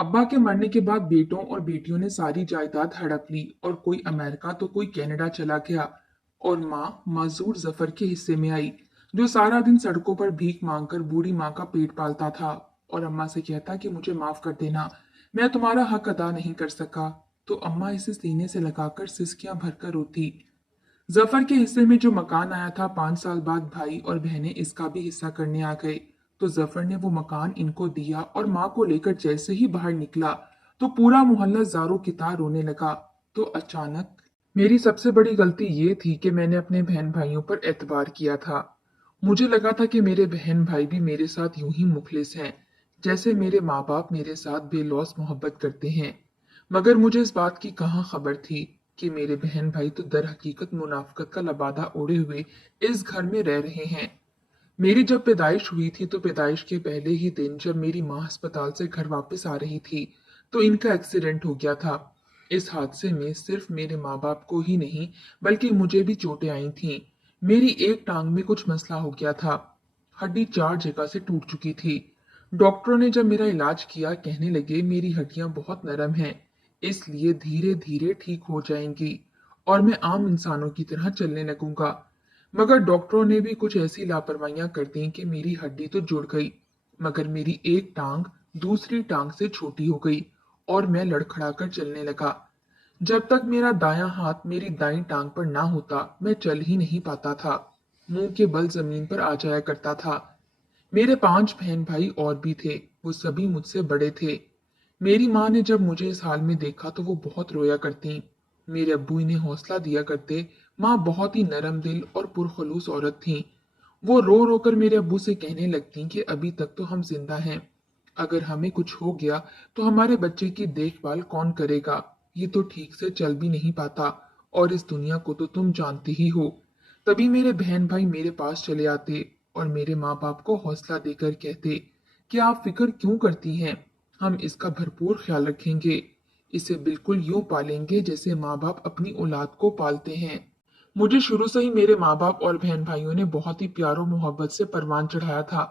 अब्बा के मरने के बाद बेटों और बेटियों ने सारी जायदाद हड़प ली और कोई अमेरिका तो कोई कनाडा चला गया। और माँ माजूर जफर के हिस्से में आई, जो सारा दिन सड़कों पर भीख मांगकर बूढ़ी माँ का पेट पालता था और अम्मा से कहता कि मुझे माफ कर देना, मैं तुम्हारा हक अदा नहीं कर सका। तो अम्मा इसे सीने से लगाकर सिसकियां भरकर रोती। जफर के हिस्से में जो मकान आया था, 5 साल बाद भाई और बहनें इसका भी हिस्सा करने आ गए। तो जफर ने वो मकान इनको दिया और माँ को लेकर जैसे ही बाहर निकला तो पूरा मोहल्ला जारो कितार रोने लगा। तो अचानक मेरी सबसे बड़ी गलती ये थी कि मैंने अपने बहन भाइयों पर एतबार किया था। मुझे लगा था कि मेरे बहन भाई भी मेरे साथ यूं ही मुखलिस हैं, जैसे मेरे माँ बाप मेरे साथ बेलौस मोहब्बत करते हैं। मगर मुझे इस बात की कहाँ खबर थी कि मेरे बहन भाई तो दर हकीकत मुनाफकत का लबादा ओढ़े हुए इस घर में रह रहे हैं। मेरी जब पैदाइश हुई थी तो पैदाइश के पहले ही दिन जब मेरी माँ अस्पताल से घर वापस आ रही थी तो इनका एक्सीडेंट हो गया था। इस हादसे में सिर्फ मेरे माँ बाप को ही नहीं बल्कि मुझे भी चोटें आई थीं। मेरी एक टांग में कुछ मसला हो गया था, हड्डी 4 जगह से टूट चुकी थी। डॉक्टरों ने जब मेरा इलाज किया कहने लगे मेरी हड्डियां बहुत नरम हैं, इसलिए धीरे धीरे ठीक हो जाएंगी और मैं आम इंसानों की तरह चलने लगूंगा। मगर डॉक्टरों ने भी कुछ ऐसी लापरवाहियां कर दी कि मेरी हड्डी तो जुड़ गई, मगर मेरी एक टांग दूसरी टांग से छोटी हो गई और मैं लड़खड़ाकर चलने लगा। जब तक मेरा दायां हाथ मेरी दाईं टांग पर ना होता मैं चल ही नहीं पाता था। मुंह के बल जमीन पर आ जाया करता था। मेरे 5 बहन भाई और भी थे, वो सभी मुझसे बड़े थे। मेरी माँ ने जब मुझे इस हाल में देखा तो वो बहुत रोया करती। मेरे अब्बू इन्हें हौसला दिया करते। माँ बहुत ही नरम दिल और पुरखलूस औरत थी। वो रो रो कर मेरे अब्बू से कहने लगती कि अभी तक तो हम जिंदा हैं, अगर हमें कुछ हो गया तो हमारे बच्चे की देखभाल कौन करेगा। ये तो ठीक से चल भी नहीं पाता और इस दुनिया को तो तुम जानती ही हो। तभी मेरे बहन भाई मेरे पास चले आते और मेरे माँ बाप को हौसला देकर कहते कि आप फिक्र क्यों करती हैं, हम इसका भरपूर ख्याल रखेंगे, इसे बिल्कुल यूं पालेंगे जैसे माँ बाप अपनी औलाद को पालते हैं। मुझे शुरू से ही मेरे माँ बाप और बहन भाइयों ने बहुत ही प्यार और मोहब्बत से परवान चढ़ाया था।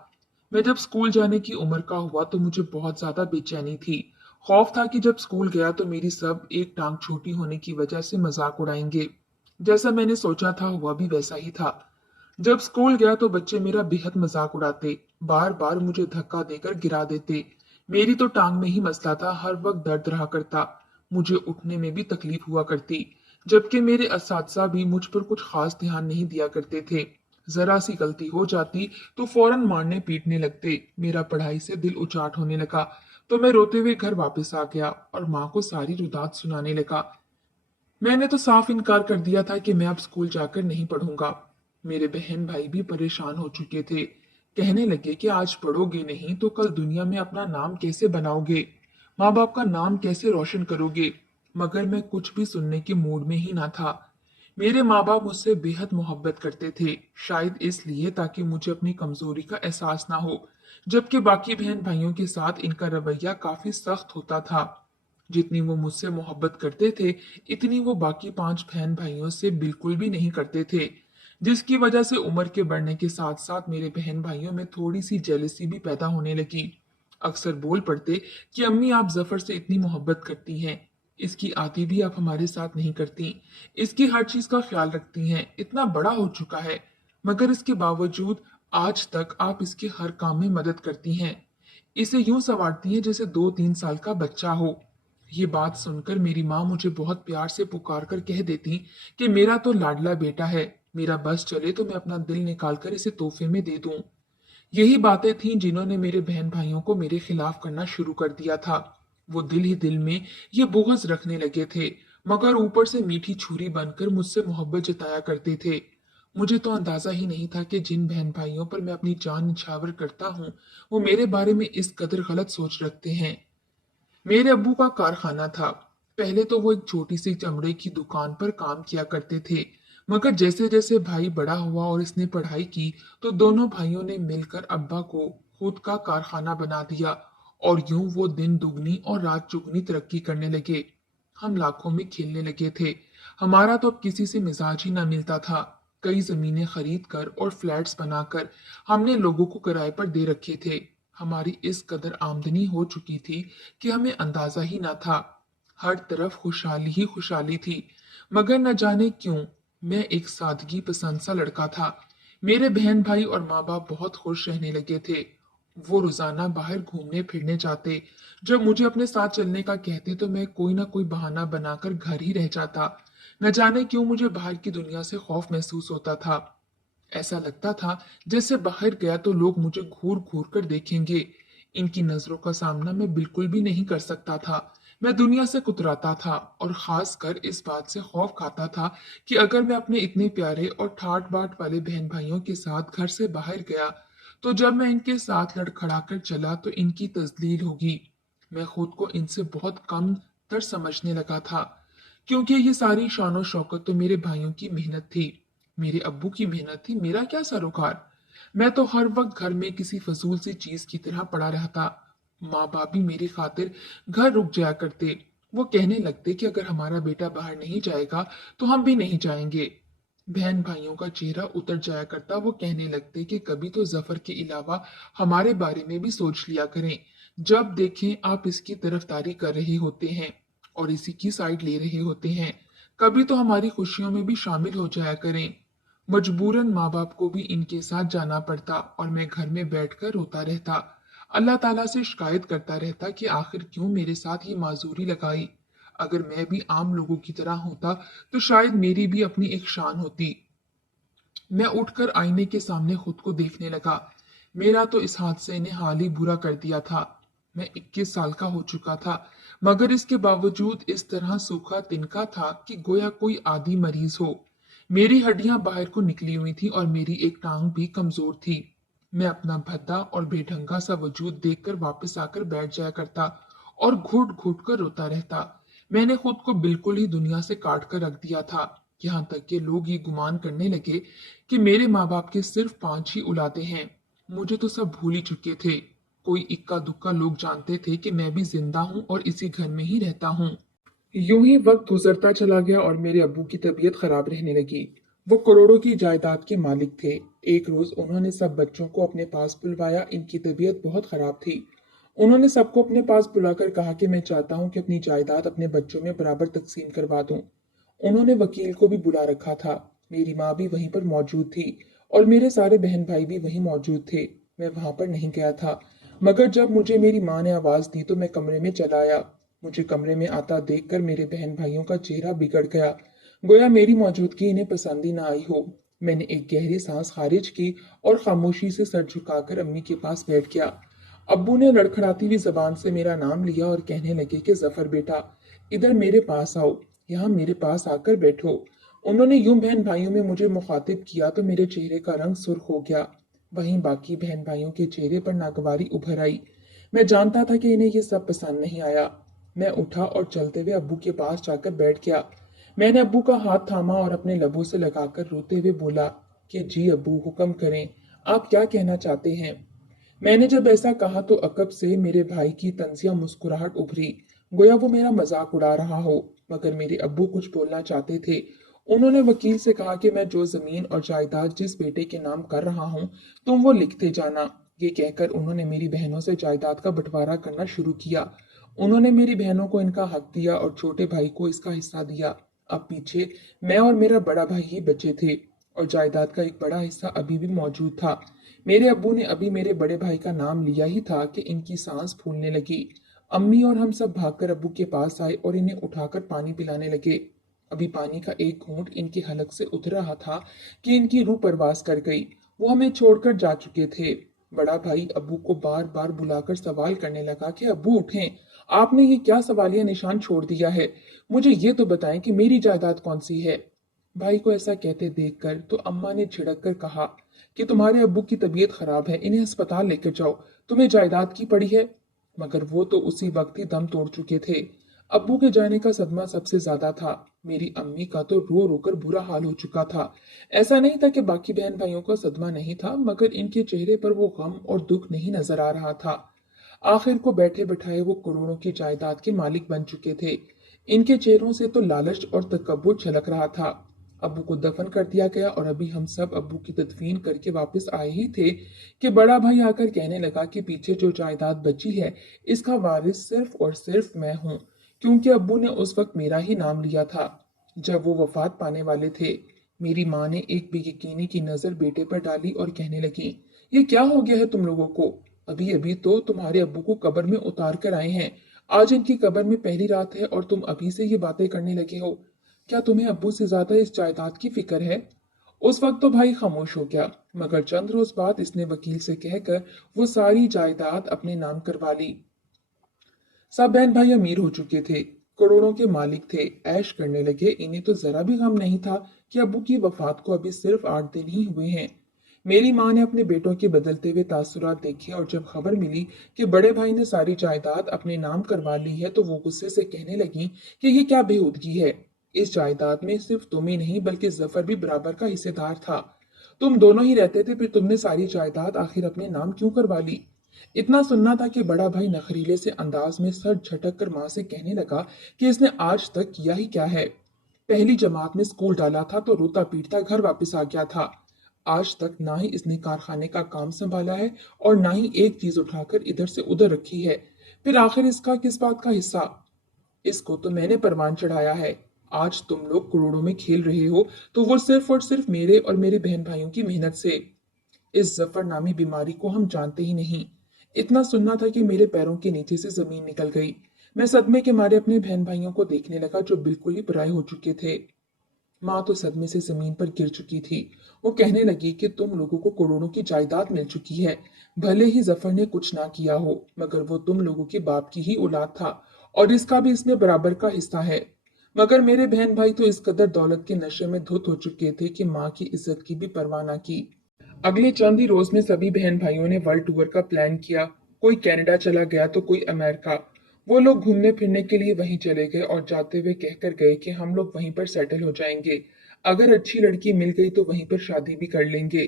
मैं जब स्कूल जाने की उम्र का हुआ तो मुझे बहुत ज्यादा बेचैनी थी। खौफ था कि जब स्कूल गया तो मेरी सब एक टांग छोटी होने की वजह से मजाक उड़ाएंगे। जैसा मैंने सोचा था हुआ भी वैसा ही था। जब स्कूल गया तो बच्चे मेरा बेहद मजाक उड़ाते, बार बार मुझे धक्का देकर गिरा देते। मेरी तो टांग में ही मसला था, हर वक्त दर्द रहा करता, मुझे उठने में भी तकलीफ हुआ करती। जबकि मेरे असातिज़ा भी मुझ पर कुछ खास ध्यान नहीं दिया करते थे। जरा सी गलती हो जाती तो फौरन मारने पीटने लगते। मेरा पढ़ाई से दिल उचाट होने लगा तो मैं रोते हुए घर वापस आ गया और माँ को सारी रुदात सुनाने लगा। मैंने तो साफ इनकार कर दिया था कि मैं अब स्कूल जाकर नहीं पढ़ूंगा। मेरे बहन भाई भी परेशान हो चुके थे, कहने लगे कि आज पढ़ोगे नहीं तो कल दुनिया में अपना नाम कैसे बनाओगे, माँ बाप का नाम कैसे रोशन करोगे। मगर मैं कुछ भी सुनने के मूड में ही ना था। मेरे माँ बाप मुझसे बेहद मोहब्बत करते थे, शायद इसलिए ताकि मुझे अपनी कमजोरी का एहसास ना हो, जबकि बाकी बहन भाइयों के साथ इनका रवैया काफी सख्त होता था। जितनी वो मुझसे मोहब्बत करते थे इतनी वो बाकी 5 बहन भाइयों से बिल्कुल भी नहीं करते थे, जिसकी वजह से उम्र के बढ़ने के साथ साथ मेरे बहन भाइयों में थोड़ी सी जेलसी भी पैदा होने लगी। अक्सर बोल पड़ते कि अम्मी आप जफर से इतनी मोहब्बत करती हैं, इसकी आती भी आप हमारे साथ नहीं करती, इसकी हर चीज का ख्याल रखती हैं, इतना बड़ा हो चुका है मगर इसके बावजूद आज तक आप इसके हर काम में मदद करती हैं, इसे यूं संवारती हैं जैसे 2-3 साल का बच्चा हो। ये बात सुनकर मेरी माँ मुझे बहुत प्यार से पुकार कर कह देती कि मेरा तो लाडला बेटा है, मेरा बस चले तो मैं अपना दिल निकाल कर इसे तोहफे में दे दूं। यही बातें थीं जिन्होंने मेरे बहन भाइयों को मेरे खिलाफ करना शुरू कर दिया था। वो दिल ही दिल में ये बुग़्ज़ रखने लगे थे, मगर ऊपर से मीठी छुरी बनकर मुझसे मोहब्बत जताया करते थे। मुझे तो अंदाजा ही नहीं था कि जिन बहन भाइयों पर मैं अपनी जान निछावर करता हूँ वो मेरे बारे में इस कदर गलत सोच रखते हैं। मेरे अब्बू का कारखाना था। पहले तो वो एक छोटी सी चमड़े की दुकान पर काम किया करते थे, मगर जैसे जैसे भाई बड़ा हुआ और इसने पढ़ाई की तो दोनों भाइयों ने मिलकर अब्बा को खुद का कारखाना बना दिया और यूं वो दिन दुगनी और रात चुगनी तरक्की करने लगे। हम लाखों में खेलने लगे थे। हमारा तो अब किसी से मिजाज ही ना मिलता था। कई जमीनें खरीद कर और फ्लैट्स बनाकर हमने लोगों को किराए पर दे रखे थे। हमारी इस कदर आमदनी हो चुकी थी कि हमें अंदाजा ही ना था। हर तरफ खुशहाली ही खुशहाली थी। मगर न जाने क्यों मैं एक सादगी पसंद सा लड़का था। मेरे बहन भाई और माँ बाप बहुत खुश रहने लगे थे। वो रोजाना बाहर घूमने फिरने जाते। जब मुझे अपने साथ चलने का कहते तो मैं कोई ना कोई बहाना बनाकर घर ही रह जाता। न जाने क्यों मुझे बाहर की दुनिया से खौफ महसूस होता था। ऐसा लगता था जैसे बाहर गया तो लोग मुझे घूर घूर कर देखेंगे। इनकी नजरों का सामना मैं बिल्कुल भी नहीं कर सकता था। मैं दुनिया से कुतराता था और खासकर इस बात से खौफ खाता था कि अगर मैं अपने इतने प्यारे और ठाट बाट वाले बहन भाइयों के साथ घर से बाहर गया तो जब मैं इनके साथ लड़खड़ाकर चला तो इनकी तजलील होगी। मैं खुद को इनसे बहुत कम तर समझने लगा था, क्योंकि ये सारी शान शौकत तो मेरे भाइयों की मेहनत थी। मेरे अब्बू की मेहनत थी, मेरा क्या सरोकार। मैं तो हर वक्त घर में किसी फजूल सी चीज की तरह पड़ा रहता। माँ बाप भी मेरी खातिर घर रुक जाया करते। वो कहने लगते कि अगर हमारा बेटा बाहर नहीं जाएगा तो हम भी नहीं जाएंगे। बहन भाइयों का चेहरा उतर जाया करता। वो कहने लगते कि कभी तो जफर के अलावा हमारे बारे में भी सोच लिया करें। जब देखें आप इसकी तरफदारी कर रहे होते हैं और इसी की साइड ले रहे होते हैं। कभी तो हमारी खुशियों में भी शामिल हो जाया करें। मजबूरन माँ बाप को भी इनके साथ जाना पड़ता और मैं घर में बैठकर रोता रहता। अल्लाह ताला से शिकायत करता रहता कि आखिर क्यों मेरे साथ ये माजूरी लगाई। अगर मैं भी आम लोगों की तरह होता तो शायद मेरी भी अपनी एक शान होती। मैं उठकर आईने के सामने खुद को देखने लगा। मेरा तो इस हादसे ने हाल ही बुरा कर दिया था। मैं 21 साल का हो चुका था, मगर इसके बावजूद इस तरह सूखा तिनका था कि गोया कोई आदि मरीज हो। मेरी हड्डियां बाहर को निकली हुई थी और मेरी एक टांग भी कमजोर थी। मैं अपना भद्दा और बेढंगा सा वजूद देखकर वापस आकर बैठ जाया करता और घुट घुट कर रोता रहता। मैंने खुद को बिल्कुल ही दुनिया से काट कर रख दिया था। यहाँ तक कि लोग ये गुमान करने लगे कि मेरे माँ बाप के सिर्फ 5 ही औलादे हैं। मुझे तो सब भूल ही चुके थे। कोई इक्का दुक्का लोग जानते थे कि मैं भी जिंदा हूँ और इसी घर में ही रहता हूँ। यूं ही वक्त गुजरता चला गया और मेरे अब्बू की तबीयत खराब रहने लगी। वो करोड़ों की जायदाद के मालिक थे। एक रोज उन्होंने सब बच्चों को अपने पास बुलवाया। इनकी तबीयत बहुत खराब थी। उन्होंने सबको अपने पास बुलाकर कहा कि मैं चाहता हूं कि अपनी जायदाद अपने बच्चों में बराबर तकसीम करवा दूं। उन्होंने वकील को भी बुला रखा था। मेरी माँ भी वहीं पर मौजूद थी और मेरे सारे बहन भाई भी वहीं मौजूद थे। मैं वहां पर नहीं गया था, मगर जब मुझे मेरी माँ ने आवाज दी तो मैं कमरे में चला आया। मुझे कमरे में आता देखकर मेरे बहन भाइयों का चेहरा बिगड़ गया, गोया मेरी मौजूदगी इन्हें पसंद ही ना आई हो। मैंने एक गहरी सांस खारिज की और खामोशी से सर झुकाकर अम्मी के पास बैठ गया। अब्बू ने लड़खड़ाती हुई जबान से मेरा नाम लिया और कहने लगे कि जफर बेटा, इधर मेरे पास आओ, यहाँ मेरे पास आकर बैठो। उन्होंने यूं बहन भाइयों में मुझे मुखातिब किया तो मेरे चेहरे का रंग सुर्ख हो गया। वहीं बाकी बहन भाइयों के चेहरे पर नागवारी उभर आई। मैं जानता था कि इन्हें ये सब पसंद नहीं आया। मैं उठा और चलते हुए अब्बू के पास जाकर बैठ गया। मैंने अब्बू का हाथ थामा और अपने लबों से लगाकर रोते हुए बोला कि जी अब्बू, हुक्म करें, आप क्या कहना चाहते हैं। मैंने जब ऐसा कहा तो अकब से मेरे भाई की तंजिया मुस्कुराहट उभरी, गोया वो मेरा मजाक उड़ा रहा हो। मगर मेरे अब्बू कुछ बोलना चाहते थे। उन्होंने वकील से कहा कि मैं जो जमीन और जायदाद जिस बेटे के नाम कर रहा हूं तुम वो लिखते जाना। ये कहकर उन्होंने मेरी बहनों से जायदाद का बंटवारा करना शुरू किया। उन्होंने मेरी बहनों को इनका हक दिया और छोटे भाई को इसका हिस्सा दिया। अब पीछे मैं और मेरा बड़ा भाई ही बचे थे और जायदाद का एक बड़ा हिस्सा अभी भी मौजूद था। मेरे अब्बू ने अभी मेरे बड़े भाई का नाम लिया ही था कि इनकी सांस फूलने लगी। अम्मी और हम सब भागकर अब्बू के पास आए और इन्हें उठाकर पानी पिलाने लगे। अभी पानी का एक घूंट इनकी हलक से उतर रहा था कि इनकी रूह परवास कर गई। वो हमें छोड़कर जा चुके थे। बड़ा भाई अब्बू को बार बार बुलाकर सवाल करने लगा कि अब्बू उठें, आपने ये क्या सवालिया निशान छोड़ दिया है। मुझे ये तो बताएं कि मेरी जायदाद कौन सी है। भाई को ऐसा कहते देखकर तो अम्मा ने झिड़क कर कहा कि तुम्हारे अब्बू की तबीयत खराब है, इन्हें अस्पताल लेकर जाओ, तुम्हें जायदाद की पड़ी है। मगर वो तो उसी वक्त ही दम तोड़ चुके थे। अब्बू के जाने का सदमा सबसे ज्यादा था। मेरी अम्मी का तो रो रो कर बुरा हाल हो चुका था। ऐसा नहीं था कि बाकी बहन भाइयों का सदमा नहीं था, मगर इनके चेहरे पर वो गम और दुख नहीं नजर आ रहा था। आखिर को बैठे बैठाए वो करोड़ों की जायदाद के मालिक बन चुके थे। इनके चेहरों से तो लालच और तकब्बुर छलक रहा था। अब्बू को दफन कर दिया गया और अभी हम सब अब्बू की तदफीन करके वापस आए ही थे कि बड़ा भाई आकर कहने लगा कि पीछे जो जायदाद बची है इसका वारिस सिर्फ और सिर्फ मैं हूँ, क्योंकि अब्बू ने उस वक्त मेरा ही नाम लिया था जब वो वफात पाने वाले थे। मेरी माँ ने एक बेयकीनी की नजर बेटे पर डाली और कहने लगी, ये क्या हो गया है तुम लोगों को? अभी अभी तो तुम्हारे अब्बू को कब्र में उतार कर आए हैं। आज इनकी कब्र में पहली रात है और तुम अभी से ये बातें करने लगे हो। क्या तुम्हें अब्बू से ज्यादा इस जायदाद की फिक्र है? उस वक्त तो भाई खामोश हो गया, मगर चंद रोज बाद इसने वकील से कहकर वो सारी जायदाद अपने नाम करवा ली। सब बहन भाई अमीर हो चुके थे, करोड़ों के मालिक थे, ऐश करने लगे। इन्हें तो जरा भी गम नहीं था कि अब्बू की वफात को अभी सिर्फ 8 दिन ही हुए हैं। मेरी माँ ने अपने बेटों के बदलते हुए तासुरात देखे और जब खबर मिली कि बड़े भाई ने सारी जायदाद अपने नाम करवा ली है तो वो गुस्से से कहने लगी कि ये क्या बेहूदगी है। इस जायदाद में सिर्फ तुम ही नहीं बल्कि जफर भी बराबर का हिस्सेदार था। तुम दोनों ही रहते थे, फिर तुमने सारी जायदाद आखिर अपने नाम क्यों करवा ली? इतना सुनना था कि बड़ा भाई नखरीले से अंदाज में सर झटक कर माँ से कहने लगा कि इसने आज तक किया ही क्या है। पहली जमात में स्कूल डाला था तो रोता पीटता घर वापस आ गया था। आज तक ना ही इसने कारखाने का काम संभाला है और ना ही एक चीज उठाकर इधर से उधर रखी है। फिर आखिर इसका किस बात का हिस्सा? इसको तो मैंने परवान चढ़ाया है। आज तुम लोग करोड़ों में खेल रहे हो तो वो सिर्फ और सिर्फ मेरे और मेरे बहन भाइयों की मेहनत से। इस जफर नामी बीमारी को हम जानते ही नहीं। इतना सुनना था कि मेरे पैरों के नीचे से जमीन निकल गई। मैं सदमे के मारे अपने बहन भाइयों को देखने लगा जो बिल्कुल ही पराये हो चुके थे। माँ तो सदमे से जमीन पर गिर चुकी थी। वो कहने लगी कि तुम लोगों को करोड़ों की जायदाद मिल चुकी है। भले ही जफर ने कुछ ना किया हो, मगर वो तुम लोगों के बाप की ही औलाद था और इसका भी इसमें बराबर का हिस्सा है। मगर मेरे बहन भाई तो इस कदर दौलत के नशे में धुत हो चुके थे कि माँ की इज्जत की भी परवाह ना की। अगले चंद ही रोज में सभी बहन भाइयों ने वर्ल्ड टूर का प्लान किया। कोई कनाडा चला गया तो कोई अमेरिका। वो लोग घूमने फिरने के लिए वहीं चले गए और जाते हुए कहकर गए कि हम लोग वहीं पर सेटल हो जाएंगे। अगर अच्छी लड़की मिल गई तो वहीं पर शादी भी कर लेंगे।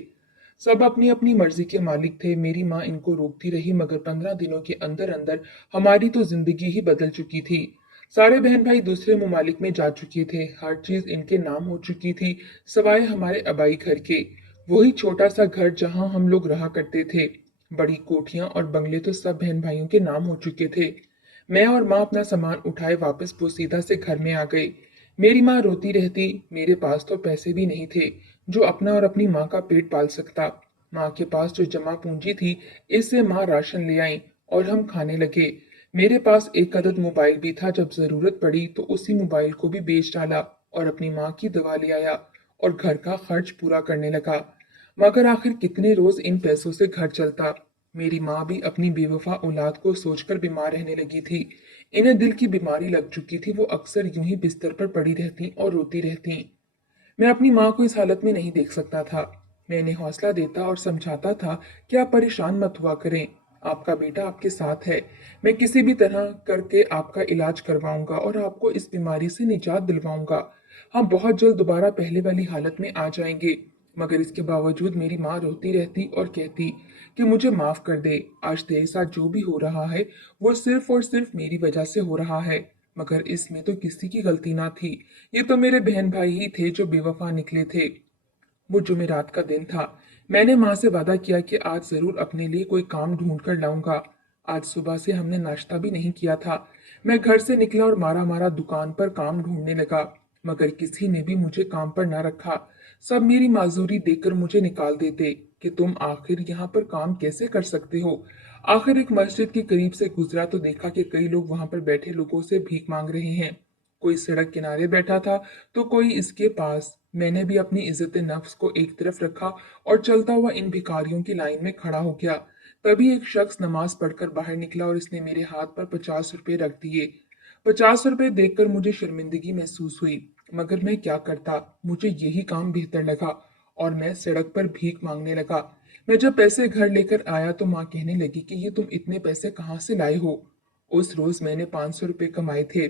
सब अपनी अपनी मर्जी के मालिक थे। मेरी माँ इनको रोकती रही मगर 15 दिनों के अंदर अंदर हमारी तो जिंदगी ही बदल चुकी थी। सारे बहन भाई दूसरे ममालिक में जा चुके थे। हर चीज इनके नाम हो चुकी थी सवाए हमारे अबाई घर के। वही छोटा सा घर जहां हम लोग रहा करते थे। बड़ी कोठियां और बंगले तो सब बहन भाइयों के नाम हो चुके थे। मैं और माँ अपना सामान उठाए वापस पोसीदा से घर में आ गई। मेरी माँ रोती रहती। मेरे पास तो पैसे भी नहीं थे जो अपना और अपनी माँ का पेट पाल सकता। माँ के पास जो जमा पूंजी थी इससे माँ राशन ले आई और हम खाने लगे। मेरे पास एक अदद मोबाइल भी था, जब जरूरत पड़ी तो उसी मोबाइल को भी बेच डाला और अपनी माँ की दवा ले आया और घर का खर्च पूरा करने लगा। मगर आखिर कितने रोज इन पैसों से घर चलता? मेरी माँ भी अपनी बेवफा औलाद को सोचकर बीमार रहने लगी थी। इन्हें दिल की बीमारी लग चुकी थी। वो अक्सर यूं ही बिस्तर पर पड़ी रहती और रोती रहती। मैं अपनी माँ को इस हालत में नहीं देख सकता था। मैं इन्हें हौसला देता और समझाता था कि आप परेशान मत हुआ करें। आपका बेटा आपके साथ है। मैं किसी भी तरह करके आपका इलाज करवाऊंगा और आपको इस बीमारी से निजात दिलवाऊंगा। हम बहुत जल्द दोबारा पहले वाली हालत में आ जाएंगे। मगर इसके बावजूद मेरी माँ रोती रहती और कहती कि मुझे माफ कर दे। आज तेरे साथ जो भी हो रहा है वो सिर्फ और सिर्फ मेरी वजह से हो रहा है। मगर इसमें तो किसी की गलती ना थी। ये तो मेरे बहन भाई ही थे जो बेवफा निकले थे। वो जुमेरात का दिन था। मैंने माँ से वादा किया कि आज जरूर अपने लिए कोई काम ढूंढ कर लाऊंगा। आज सुबह से हमने नाश्ता भी नहीं किया था। मैं घर से निकला और मारा मारा दुकान पर काम ढूंढने लगा, मगर किसी ने भी मुझे काम पर न रखा। सब मेरी माजूरी देखकर मुझे निकाल देते कि तुम आखिर यहाँ पर काम कैसे कर सकते हो। आखिर एक मस्जिद के करीब से गुजरा तो देखा कि कई लोग वहां पर बैठे लोगों से भीख मांग रहे हैं। कोई सड़क किनारे बैठा था तो कोई इसके पास। मैंने भी अपनी इज्जत नफ्स को एक तरफ रखा और चलता हुआ इन भिखारियों की लाइन में खड़ा हो गया। तभी एक शख्स नमाज पढ़कर बाहर निकला और इसने मेरे हाथ पर 50 रुपए रख दिए। 50 रुपए देखकर मुझे शर्मिंदगी महसूस हुई, मगर मैं क्या करता? मुझे यही काम बेहतर लगा और मैं सड़क पर भीख मांगने लगा। मैं जब पैसे घर लेकर आया तो माँ कहने लगी कि ये तुम इतने पैसे कहाँ से लाए हो? उस रोज मैंने 500 रुपए कमाए थे।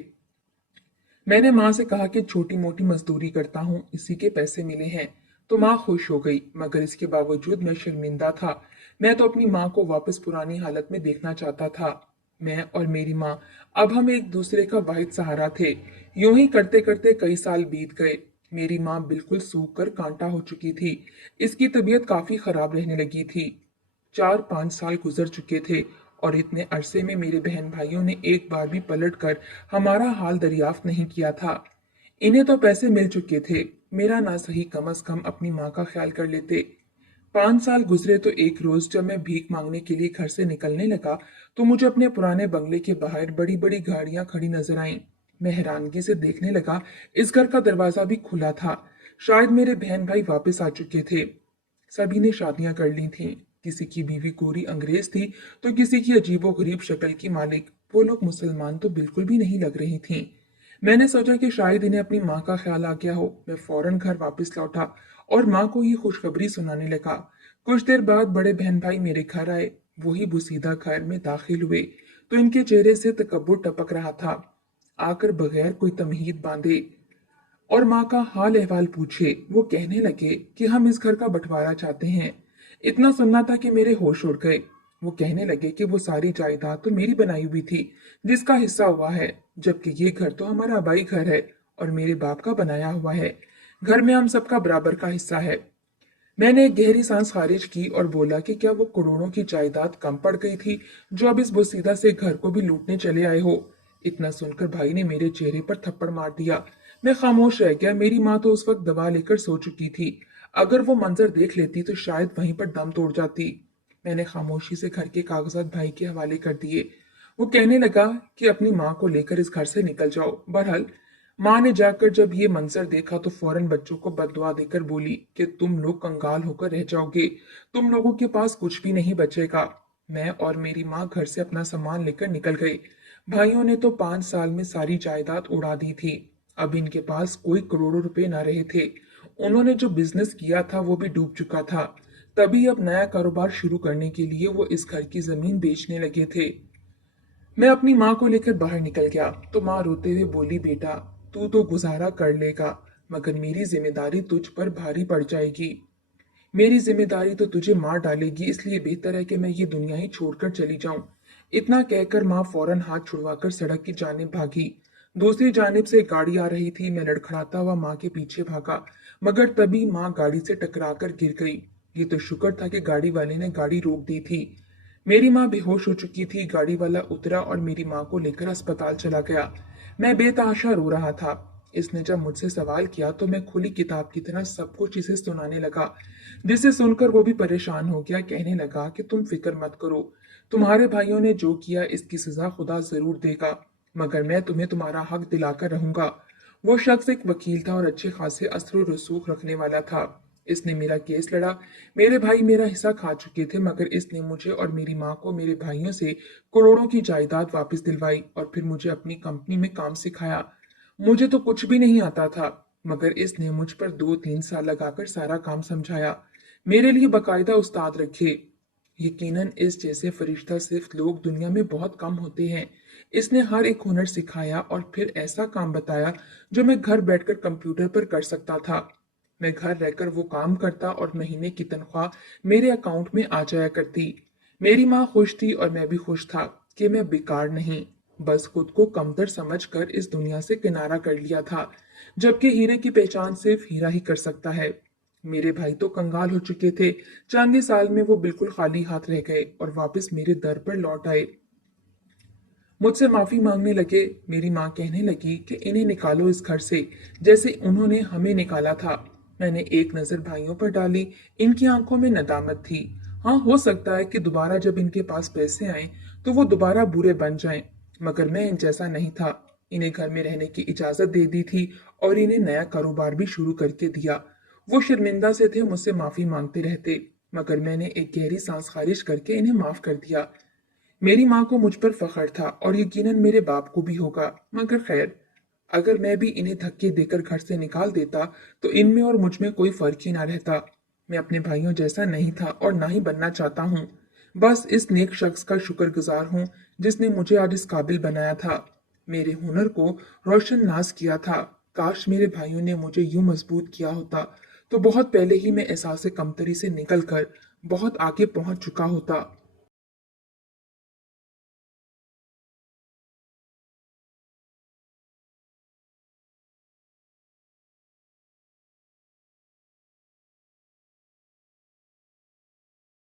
मैंने माँ से कहा कि छोटी मोटी मजदूरी करता हूँ, इसी के पैसे मिले हैं। तो माँ खुश हो गई, मगर इसके बावजूद मैं शर्मिंदा था। मैं तो अपनी माँ को वापस पुरानी हालत में देखना चाहता था। मैं और मेरी माँ अब हम एक दूसरे का वाहिद सहारा थे। यूं ही करते करते कई साल बीत गए। मेरी माँ बिल्कुल सूख कर कांटा हो चुकी थी। इसकी तबीयत काफी खराब रहने लगी थी। 4-5 साल गुजर चुके थे और इतने अरसे में मेरे बहन भाइयों ने एक बार भी पलट कर हमारा हाल दरियाफ्त नहीं किया था। इन्हें तो पैसे मिल चुके थे, मेरा ना सही कम अज कम अपनी माँ का ख्याल कर लेते। 5 साल गुजरे तो एक रोज जब मैं भीख मांगने के लिए घर से निकलने लगा तो मुझे अपने पुराने बंगले के बाहर बड़ी बड़ी गाड़ियां खड़ी नजर आईं। मैं हैरानगी से देखने लगा, इस घर का दरवाजा भी खुला था। शायद मेरे बहन भाई वापस आ चुके थे। सभी ने शादियां कर ली थीं। किसी की बीवी गोरी अंग्रेज थी तो किसी की अजीबो गरीब शक्ल की मालिक। वो लोग मुसलमान तो बिल्कुल भी नहीं लग रही थीं। मैंने सोचा कि शायद इन्हें अपनी माँ का ख्याल आ गया हो। मैं फौरन घर वापस लौटा और माँ को ये खुशखबरी सुनाने लगा। कुछ देर बाद बड़े बहन भाई मेरे घर आए। वही बुसीदा घर में दाखिल हुए तो इनके चेहरे से तकब्बुर टपक रहा था। आकर बगैर कोई तमहीद बांधे और माँ का हाल अहवाल पूछे वो कहने लगे कि हम इस घर का बंटवारा चाहते हैं। इतना सुनना था कि मेरे होश उड़ गए। वो कहने लगे कि वो सारी जायदाद तो मेरी बनाई हुई थी जिसका हिस्सा हुआ है, जबकि ये घर तो हमारा आबाई घर है और मेरे बाप का बनाया हुआ है। घर में हम सबका बराबर का हिस्सा है। मैंने एक गहरी सांस खारिज की और बोला कि क्या वो करोड़ों की जायदाद कम पड़ गई थी जो अब इस बुसीदा से घर को भी लूटने चले आए हो। इतना सुनकर भाई ने मेरे चेहरे पर थप्पड़ मार दिया। मैं खामोश रह गया। मेरी माँ तो उस वक्त दवा लेकर सो चुकी थी। अगर वो मंजर देख लेती तो शायद वहीं पर दम तोड़ जाती। मैंने खामोशी से घर के कागजात भाई के हवाले कर दिए। वो कहने लगा कि अपनी माँ को लेकर इस घर से निकल जाओ। बहरहाल माँ ने जाकर जब ये मंजर देखा तो फौरन बच्चों को बददुआ देकर बोली कि तुम लोग कंगाल होकर रह जाओगे, तुम लोगों के पास कुछ भी नहीं बचेगा। मैं और मेरी माँ घर से अपना सामान लेकर निकल गए। भाइयों ने तो 5 साल में सारी जायदाद उड़ा दी थी। अब इनके पास कोई करोड़ों रुपए ना रहे थे। उन्होंने जो बिजनेस किया था वो भी डूब चुका था। तभी अब नया कारोबार शुरू करने के लिए वो इस घर की जमीन बेचने लगे थे। मैं अपनी माँ को लेकर बाहर निकल गया तो माँ रोते हुए बोली, बेटा तू तो गुजारा कर लेगा मगर मेरी जिम्मेदारी तुझ पर भारी पड़ जाएगी। मेरी जिम्मेदारी तो तुझे मार डालेगी, इसलिए बेहतर है कि मैं ये दुनिया ही छोड़कर चली जाऊं। इतना कहकर माँ फौरन हाथ छुड़वाकर सड़क की जानिब भागी। दूसरी जानिब से एक गाड़ी आ रही थी। मैं लड़खड़ाता हुआ माँ के पीछे भागा मगर तभी माँ गाड़ी से टकराकर गिर गई। ये तो शुक्र था कि गाड़ी वाले ने गाड़ी रोक दी थी। मेरी माँ बेहोश हो चुकी थी। गाड़ी वाला उतरा और मेरी माँ को लेकर अस्पताल चला गया। मैं बेतहाशा रो रहा था। इसने जब मुझसे सवाल किया तो मैं खुली किताब की तरह सब कुछ इसे सुनाने लगा, जिसे सुनकर वो भी परेशान हो गया। कहने लगा कि तुम फिक्र मत करो, तुम्हारे भाइयों ने जो किया इसकी सजा खुदा जरूर देगा, मगर मैं तुम्हें तुम्हारा हक दिलाकर रहूंगा। वो शख्स एक वकील था और अच्छे खासे असर रसूख रखने वाला था। इसने मेरा केस लड़ा। मेरे भाई मेरा हिस्सा खा चुके थे मगर इसने मुझे और मेरी माँ को मेरे भाइयों से करोड़ों की जायदाद वापस दिलवाई और फिर मुझे अपनी कंपनी में काम सिखाया। मुझे तो कुछ भी नहीं आता था मगर इसने मुझ पर 2-3 साल लगाकर सारा काम समझाया। मेरे लिए बकायदा उस्ताद रखे। यकीनन इस जैसे फरिश्ता सिर्फ लोग दुनिया में बहुत कम होते हैं। इसने हर एक हुनर सिखाया और फिर ऐसा काम बताया जो मैं घर बैठकर कंप्यूटर पर कर सकता था। मैं घर रहकर वो काम करता और महीने की तनख्वाह मेरे अकाउंट में आ जाया करती। मेरी माँ खुश थी और मैं भी खुश था कि मैं बेकार नहीं, बस खुद को कमतर समझकर इस दुनिया से किनारा कर लिया था, जबकि हीरे की पहचान सिर्फ हीरा ही कर सकता है। मेरे भाई तो कंगाल हो चुके थे। चंद ही साल में वो बिल्कुल खाली हाथ रह गए और वापस मेरे दर पर लौट आए। मुझसे माफी मांगने लगे। मेरी माँ कहने लगी कि इन्हें निकालो इस घर से जैसे उन्होंने हमें निकाला था। मैंने एक नजर भाइयों पर डाली। इनकी आंखों में नदामत थी। हाँ, हो सकता है कि दोबारा जब इनके पास पैसे आए तो वो दोबारा बुरे बन जाएं, मगर मैं इन जैसा नहीं था। इन्हें घर में रहने की इजाजत दे दी थी और इन्हें नया कारोबार भी शुरू करके दिया। वो शर्मिंदा से थे, मुझसे माफी मांगते रहते, मगर मैंने एक गहरी सांस खारिज करके इन्हें माफ कर दिया। मेरी माँ को मुझ पर फख्र था और यकीनन मेरे बाप को भी होगा, मगर खैर, अगर मैं भी इन्हें धक्के देकर घर से निकाल देता तो इनमें और मुझ में कोई फर्क ही ना रहता। मैं अपने भाइयों जैसा नहीं था और ना ही बनना चाहता हूँ। बस इस नेक शख्स का शुक्रगुजार हूँ जिसने मुझे आज इस काबिल बनाया था, मेरे हुनर को रोशन नाज किया था। काश मेरे भाइयों ने मुझे यूं मजबूत किया होता तो बहुत पहले ही मैं एहसास कमतरी से निकलकर बहुत आगे पहुंच चुका होता।